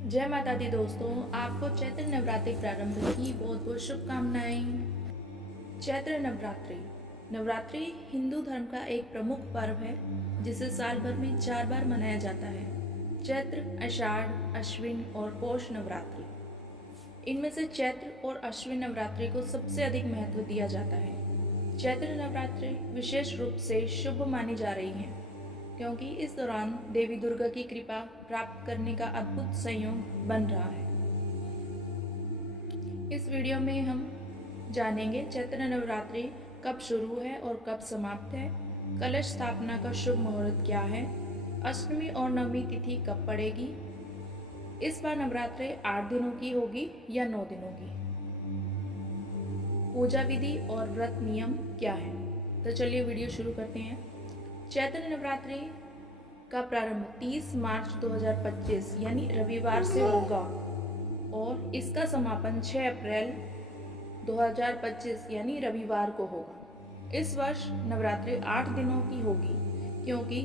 जय माता दी दोस्तों, आपको चैत्र नवरात्रि प्रारंभ की बहुत बहुत शुभकामनाएं। चैत्र नवरात्रि नवरात्रि हिंदू धर्म का एक प्रमुख पर्व है जिसे साल भर में 4 बार मनाया जाता है। चैत्र, आषाढ़, अश्विन और पौष नवरात्रि। इनमें से चैत्र और अश्विन नवरात्रि को सबसे अधिक महत्व दिया जाता है। चैत्र नवरात्रि विशेष रूप से शुभ मानी जा रही है क्योंकि इस दौरान देवी दुर्गा की कृपा प्राप्त करने का अद्भुत संयोग बन रहा है। इस वीडियो में हम जानेंगे चैत्र नवरात्रि कब शुरू है और कब समाप्त है, कलश स्थापना का शुभ मुहूर्त क्या है, अष्टमी और नवमी तिथि कब पड़ेगी, इस बार नवरात्रि 8 दिनों की होगी या 9 दिनों की, पूजा विधि और व्रत नियम क्या है। तो चलिए वीडियो शुरू करते हैं। चैत्र नवरात्रि का प्रारंभ 30 मार्च 2025 यानी रविवार से होगा और इसका समापन 6 अप्रैल 2025 यानी रविवार को होगा। इस वर्ष नवरात्रि 8 दिनों की होगी क्योंकि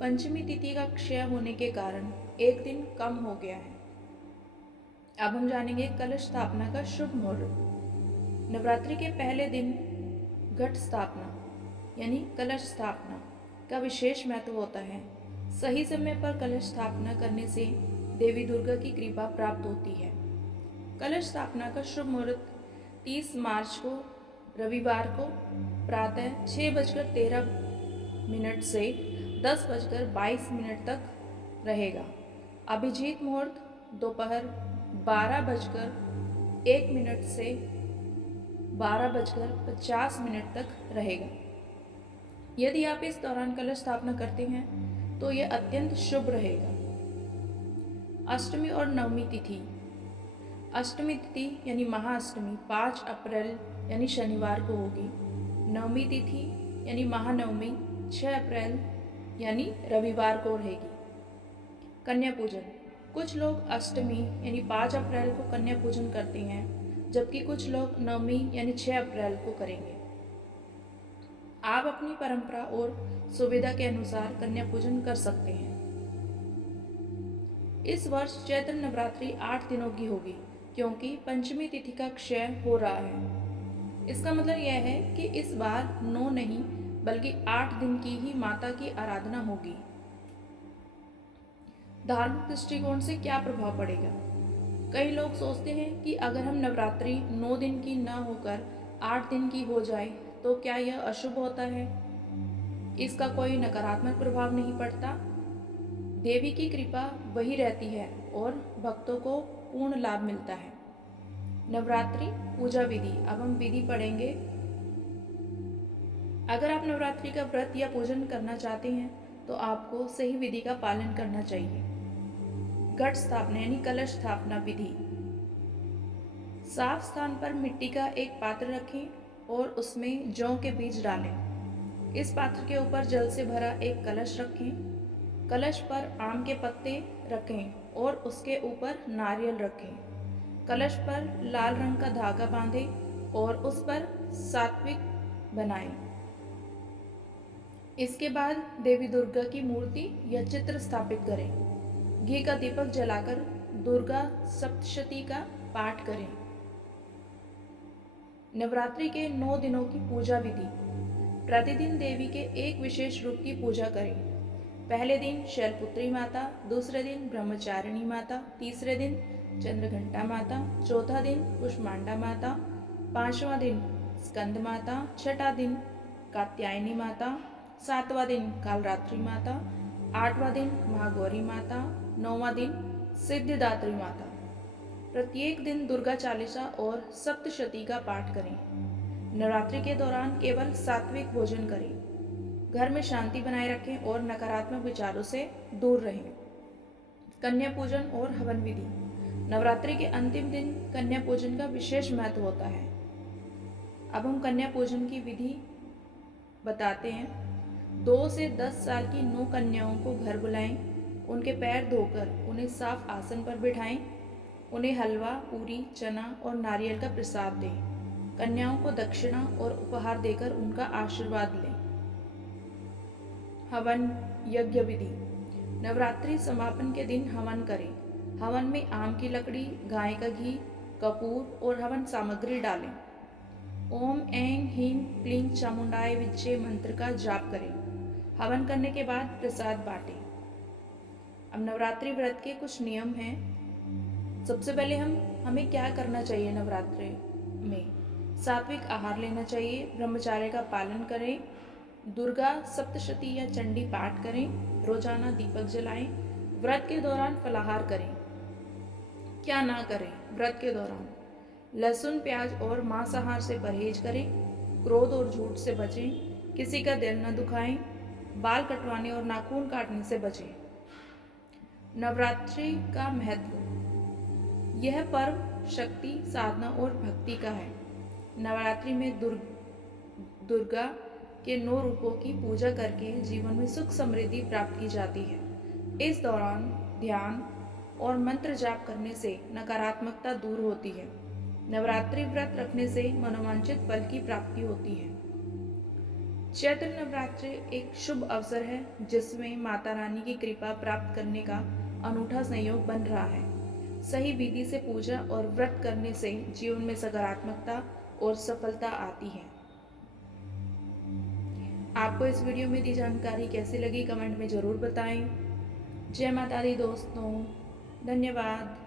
पंचमी तिथि का क्षय होने के कारण एक दिन कम हो गया है। अब हम जानेंगे कलश स्थापना का शुभ मुहूर्त। नवरात्रि के पहले दिन घट स्थापना यानी कलश स्थापना का विशेष महत्व होता है। सही समय पर कलश स्थापना करने से देवी दुर्गा की कृपा प्राप्त होती है। कलश स्थापना का शुभ मुहूर्त 30 मार्च को रविवार को प्रातः 6:13 से 10:22 तक रहेगा। अभिजीत मुहूर्त दोपहर 12:01 से 12:50 तक रहेगा। यदि आप इस दौरान कलश स्थापना करते हैं तो यह अत्यंत शुभ रहेगा। अष्टमी और नवमी तिथि। अष्टमी तिथि यानी महाअष्टमी 5 अप्रैल यानी शनिवार को होगी। नवमी तिथि यानी महानवमी 6 अप्रैल यानी रविवार को रहेगी। कन्या पूजन। कुछ लोग अष्टमी यानी 5 अप्रैल को कन्या पूजन करते हैं जबकि कुछ लोग नवमी यानी 6 अप्रैल को करेंगे। आप अपनी परंपरा और सुविधा के अनुसार कन्या पूजन कर सकते हैं। इस वर्ष चैत्र नवरात्रि 8 दिनों की होगी क्योंकि पंचमी तिथि का क्षय हो रहा है। इसका मतलब यह है कि इस बार 9 नहीं बल्कि 8 दिन की ही माता की आराधना होगी। धार्मिक दृष्टिकोण से क्या प्रभाव पड़ेगा? कई लोग सोचते हैं कि अगर हम नवरात्रि 9 दिन की न होकर 8 दिन की हो जाए तो क्या यह अशुभ होता है? इसका कोई नकारात्मक प्रभाव नहीं पड़ता। देवी की कृपा वही रहती है और भक्तों को पूर्ण लाभ मिलता है। नवरात्रि पूजा विधि। अब हम विधि पढ़ेंगे। अगर आप नवरात्रि का व्रत या पूजन करना चाहते हैं तो आपको सही विधि का पालन करना चाहिए। घट स्थापना यानी कलश स्थापना विधि। साफ स्थान पर मिट्टी का एक पात्र रखें और उसमें जौ के बीज डालें। इस पात्र के ऊपर जल से भरा एक कलश रखें। कलश पर आम के पत्ते रखें और उसके ऊपर नारियल रखें। कलश पर लाल रंग का धागा बांधें और उस पर सात्विक बनाएं। इसके बाद देवी दुर्गा की मूर्ति या चित्र स्थापित करें। घी का दीपक जलाकर दुर्गा सप्तशती का पाठ करें। नवरात्रि के 9 दिनों की पूजा विधि। प्रतिदिन देवी के एक विशेष रूप की पूजा करें। पहले दिन शैलपुत्री माता, दूसरे दिन ब्रह्मचारिणी माता, तीसरे दिन चंद्रघंटा माता, चौथा दिन कुष्मांडा माता, पांचवा दिन स्कंद माता, छठा दिन कात्यायनी माता, सातवां दिन कालरात्रि माता, आठवां दिन महागौरी माता, नौवां दिन सिद्धिदात्री माता। प्रत्येक दिन दुर्गा चालीसा और सप्तशती का पाठ करें। नवरात्रि के दौरान केवल सात्विक भोजन करें। घर में शांति बनाए रखें और नकारात्मक विचारों से दूर रहें। कन्या पूजन और हवन विधि। नवरात्रि के अंतिम दिन कन्या पूजन का विशेष महत्व होता है। अब हम कन्या पूजन की विधि बताते हैं। 2 से 10 साल की 9 कन्याओं को घर बुलाएं। उनके पैर धोकर उन्हें साफ आसन पर बिठाएं। उन्हें हलवा, पूरी, चना और नारियल का प्रसाद दें। कन्याओं को दक्षिणा और उपहार देकर उनका आशीर्वाद लें। हवन यज्ञ विधि। नवरात्रि समापन के दिन हवन करें। हवन में आम की लकड़ी, गाय का घी, कपूर और हवन सामग्री डालें। ओम ऐं ह्रीं क्लीं चामुंडाय विद्ये मंत्र का जाप करें। हवन करने के बाद प्रसाद बांटें। अब नवरात्रि व्रत के कुछ नियम हैं। सबसे पहले हमें क्या करना चाहिए नवरात्रि में? सात्विक आहार लेना चाहिए, ब्रह्मचर्य का पालन करें, दुर्गा सप्तशती या चंडी पाठ करें, रोजाना दीपक जलाएं, व्रत के दौरान फलाहार करें। क्या ना करें व्रत के दौरान? लहसुन, प्याज और मांसाहार से परहेज करें, क्रोध और झूठ से बचें, किसी का दिल न दुखाएं, बाल कटवाने और नाखून काटने से बचें। नवरात्रि का महत्व। यह पर्व शक्ति, साधना और भक्ति का है। नवरात्रि में दुर्गा के 9 रूपों की पूजा करके जीवन में सुख समृद्धि प्राप्त की जाती है। इस दौरान ध्यान और मंत्र जाप करने से नकारात्मकता दूर होती है। नवरात्रि व्रत रखने से मनोवांछित फल की प्राप्ति होती है। चैत्र नवरात्रि एक शुभ अवसर है जिसमें माता रानी की कृपा प्राप्त करने का अनूठा संयोग बन रहा है। सही विधि से पूजा और व्रत करने से जीवन में सकारात्मकता और सफलता आती है। आपको इस वीडियो में दी जानकारी कैसी लगी कमेंट में ज़रूर बताएं। जय माता दी दोस्तों, धन्यवाद।